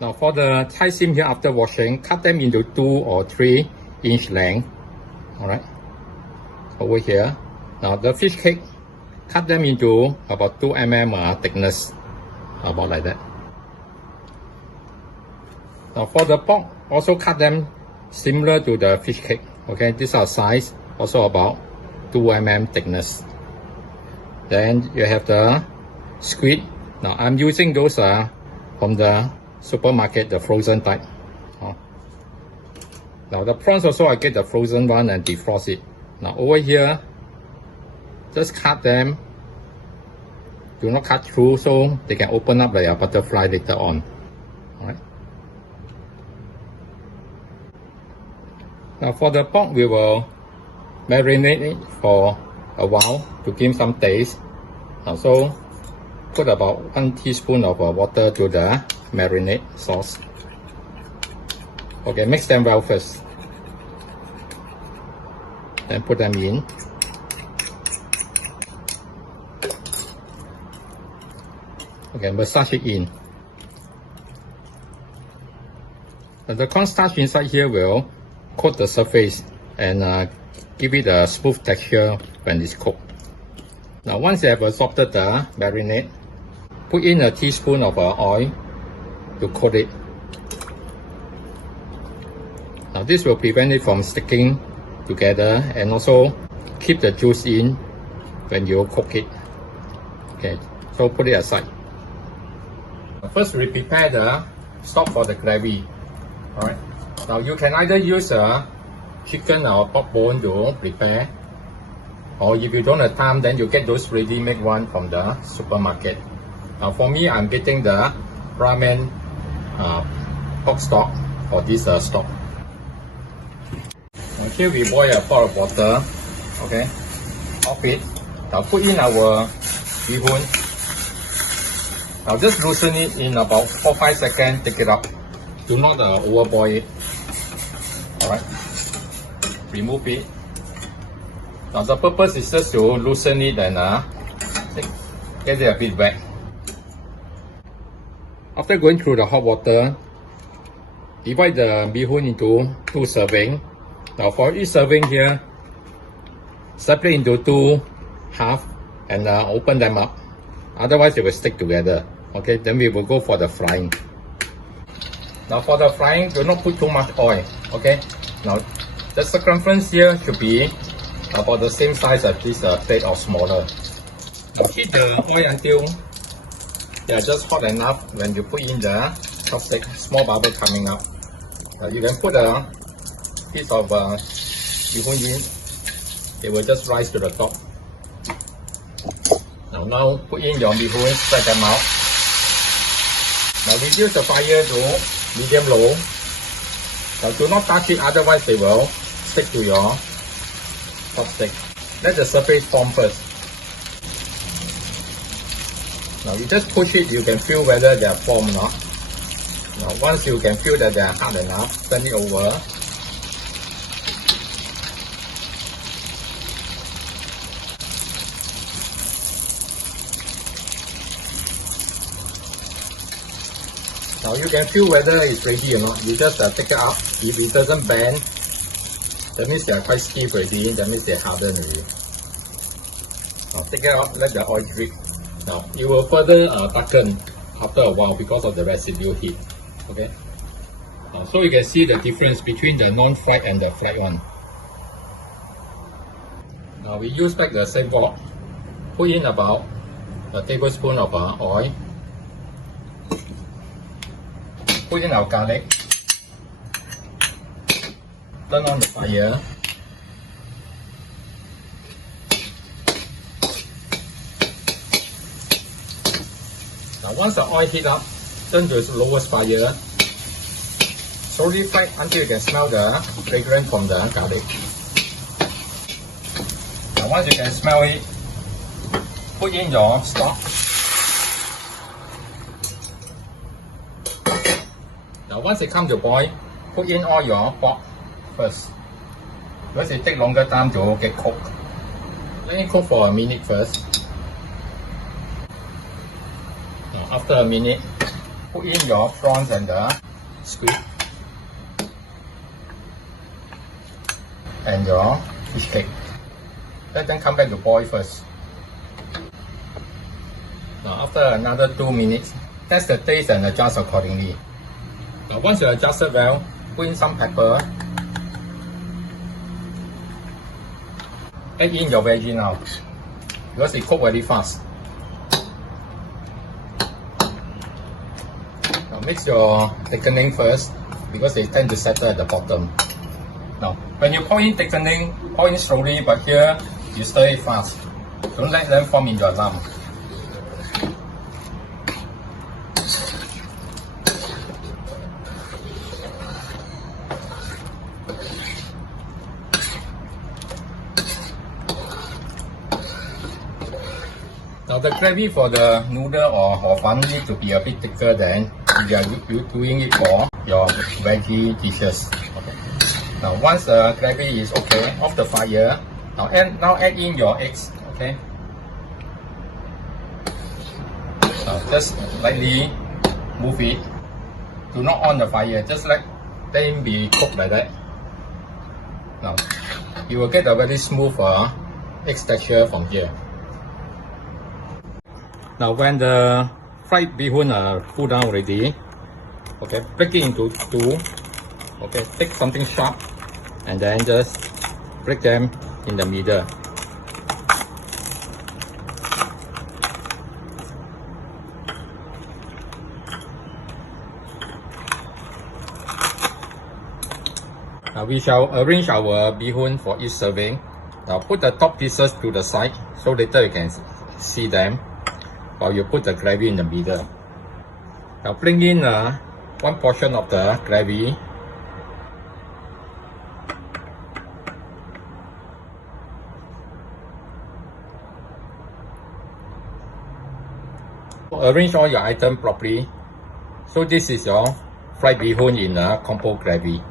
Now for the Thai sim here, after washing, cut them into 2 or 3 inch length. Alright, over here. Now the fish cake, cut them into about 2 mm thickness, about like that. Now for the pork, also cut them similar to the fish cake. Okay, this are size, also about 2 mm thickness. Then you have the squid. Now I'm using those from the supermarket, the frozen type. Now the prawns also I get the frozen one and defrost it. Now over here, just cut them. Do not cut through so they can open up like a butterfly later on. Alright. Now for the pork, we will marinate it for a while to give some taste. Also, put about 1 teaspoon of water to the marinade sauce. Okay, mix them well first. Then put them in. Okay, massage it in. And the cornstarch inside here will coat the surface and give it a smooth texture when it's cooked. Now once you have absorbed the marinade, put in a teaspoon of oil to coat it. Now this will prevent it from sticking together and also keep the juice in when you cook it. Okay, so put it aside. First we prepare the stock for the gravy. Alright. Now you can either use a chicken or pork bone to prepare, or if you don't have time, then you get those ready-made one from the supermarket. Now for me, I'm getting the ramen pork stock for this stock. Here we boil a pot of water. Okay, off it. Now put in our beehoon. Now just loosen it in about 4-5 seconds. Take it up. Do not overboil it. Alright. Remove it. Now the purpose is just to loosen it and get it a bit wet. After going through the hot water, divide the beehoon into 2 servings. Now for each serving here, separate into 2 halves and open them up. Otherwise it will stick together. Okay, then we will go for the frying. Now for the frying, do not put too much oil. Okay, now the circumference here should be about the same size as this plate or smaller. Now heat the oil until they are just hot enough. When you put in the chopstick, small bubble coming up. Now you can put a piece of beehoon in. It will just rise to the top. Now put in your beehoon, spread them out. Now reduce the fire to medium low. Now do not touch it, otherwise they will stick to your chopstick. Let the surface form first. Now you just push it, you can feel whether they are formed or not. Now once you can feel that they are hard enough, turn it over. Now you can feel whether it's ready or not. You just take it out. If it doesn't bend, that means they are quite stiff already. That means they hardened already. Now take it out, let the oil drip. Now it will further darken after a while because of the residue heat. Okay. So you can see the difference between the non-fried and the fried one. Now we use back the same wok. Put in about a tablespoon of oil. Put in our garlic. Turn on the fire. Now once the oil heat up, turn to its lowest fire. Slowly fry until you can smell the fragrance from the garlic. Now once you can smell it, put in your stock. Now once it comes to boil, put in all your pork first. Because it takes longer time to get cooked. Let it cook for a minute first. Now after a minute, put in your prawns and the squid and your fish cake. Let them come back to boil first. Now after another 2 minutes, test the taste and adjust accordingly. Now once you adjusted well, put in some pepper. Add in your veggie now, because it cooks very fast. Now mix your thickening first, because they tend to settle at the bottom. Now, when you pour in thickening, pour in slowly, but here you stir it fast. Don't let them form in your lump. Now the gravy for the noodle or hor fun need to be a bit thicker than you are doing it for your veggie dishes. Okay. Now once the gravy is okay, off the fire. Now add in your eggs. Okay. Now just lightly move it. Do not on the fire. Just let them be cooked like that. Now you will get a very smooth egg texture from here. Now when the fried beehoon are cooled down already, okay, break it into two. Okay, take something sharp and then just break them in the middle. Now we shall arrange our beehoon for each serving. Now put the top pieces to the side so later you can see them, while you put the gravy in the middle. Now bring in one portion of the gravy. Arrange all your items properly. So this is your fried beehoon in a combo gravy.